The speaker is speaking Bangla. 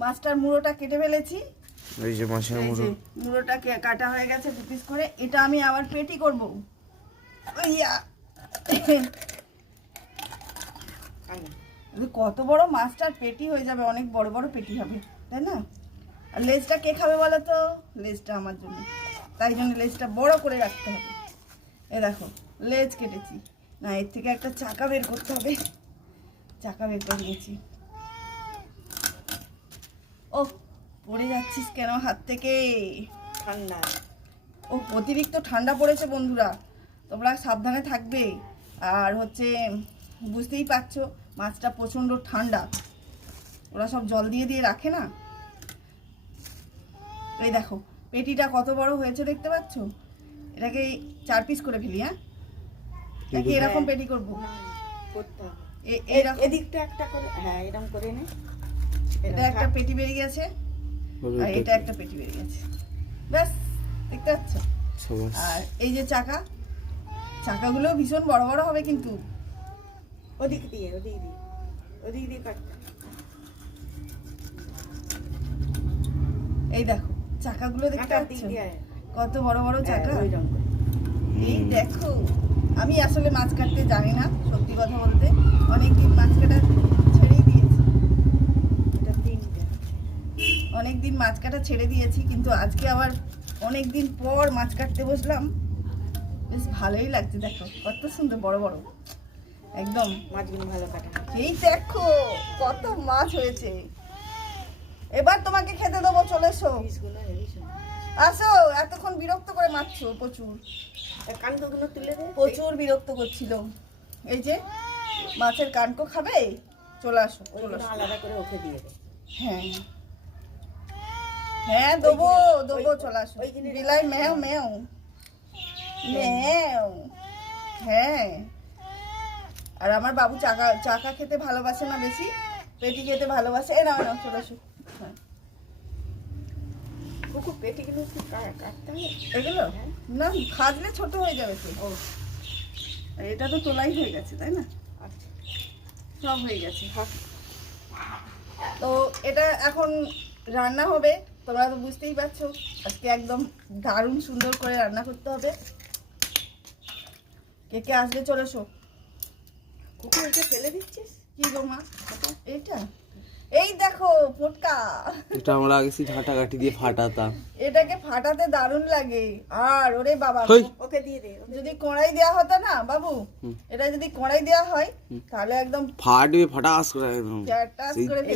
মাছটার মুড়োটা কেটে ফেলেছি। এই যে মাছের মুড়ো, মুড়োটা কাটা হয়ে গেছে 2 পিস করে। এটা আমি আবার পেটি করব। কত বড় মাছটার পেটি হয়ে যাবে, অনেক বড় বড় পেটি হবে, তাই না? আর লেজটা কে খাবে বলো তো? লেজটা আমার জন্য, তাই জন্য লেজটা বড় করে রাখতে হবে। এ দেখো লেজ কেটেছি, না এর থেকে একটা চাকা বের করতে হবে। চাকা বের করে নিয়েছি। ও পড়ে যাচ্ছিস কেন হাত থেকে? ঠান্ডা, ও অতিরিক্ত ঠান্ডা পড়েছে বন্ধুরা, তোমরা সাবধানে থাকবে। আর হচ্ছে বুঝতেই পারছো মাছটা প্রচণ্ড ঠান্ডা, ওরা সব জল দিয়ে দিয়ে রাখে না। এই দেখো পেটিটা কত বড় হয়েছে দেখতে পাচ্ছ? এটাকে 4 পিস করে ফেলি। হ্যাঁ, এটাকে এরকম পেটি করবো। এদিকটা একটা করে, হ্যাঁ এরকম করে নে। এটা একটা পেটি বেরিয়ে গেছে আর এটা একটা পেটি বেরিয়ে গেছে, ব্যাস দেখতে পাচ্ছ? আর এই যে চাকাগুলো ভীষণ বড় বড় হবে কিন্তু। ওদিক দিয়ে কাটতে। এই দেখো চাকাগুলো দেখতে পাচ্ছ কত বড় বড় চাকা। এই দেখো আমি আসলে মাছ কাটতে জানি না, সত্যি কথা বলতে। অনেকদিন মাছ কাটা ছেড়েই দিয়েছি, অনেকদিন মাছ কাটা ছেড়ে দিয়েছি, কিন্তু আজকে আবার অনেকদিন পর মাছ কাটতে বসলাম। বেশ ভালোই লাগছে, দেখো কত সুন্দর বড় বড় একদম মাছগুলো ভালো কাটা। এই দেখো কত মাছ হয়েছে। এবার তোমাকে খেতে দেবো, চলে এসো। আসো, এতক্ষণ বিরক্ত করে মারছো প্রচুর, কানকোগুলো তুলে দে। প্রচুর বিরক্ত করছিল। এই যে মাছের কানকো খাবে, চলে আসো চলে আসো। আলাদা করে ওকে দিয়ে দে। হ্যাঁ হ্যাঁ দেবো দেবো, চলে আসো। বিলাই ম্যাও ম্যাও ম্যাও। হ্যাঁ, আর আমার বাবু চাকা খেতে ভালোবাসে না বেশি, পেটি খেতে ভালোবাসে। এ নাও নাও চলে আসো। হ্যাঁ পেটিগুলো একটু কাটতে হবে। এগুলো না খাজলে ছোট হয়ে যাবে তো। ও এটা তো তোলাই হয়ে গেছে, তাই না? আচ্ছা সব হয়ে গেছে। তো এটা এখন রান্না হবে, তোমরা তো বুঝতেই পারছো। আজকে একদম দারুণ সুন্দর করে রান্না করতে হবে। কে কে আসবে চলে এসো। কুকুর এটা ফেলে দিচ্ছিস কি গো মা? এইটা এই দেখো ফটকা, এটা আমরা আগে ঝাঁটা কাঠি দিয়ে ফাটাতাম। এটাকে ফাটাতে দারুণ লাগে। আর ওরে বাবা, ওকে দিয়ে দে। যদি কড়াই দেওয়া হতো না বাবু, এটা যদি কড়াই দেওয়া হয় তাহলে একদম ফাটবে, ফাটাস করে ফেটে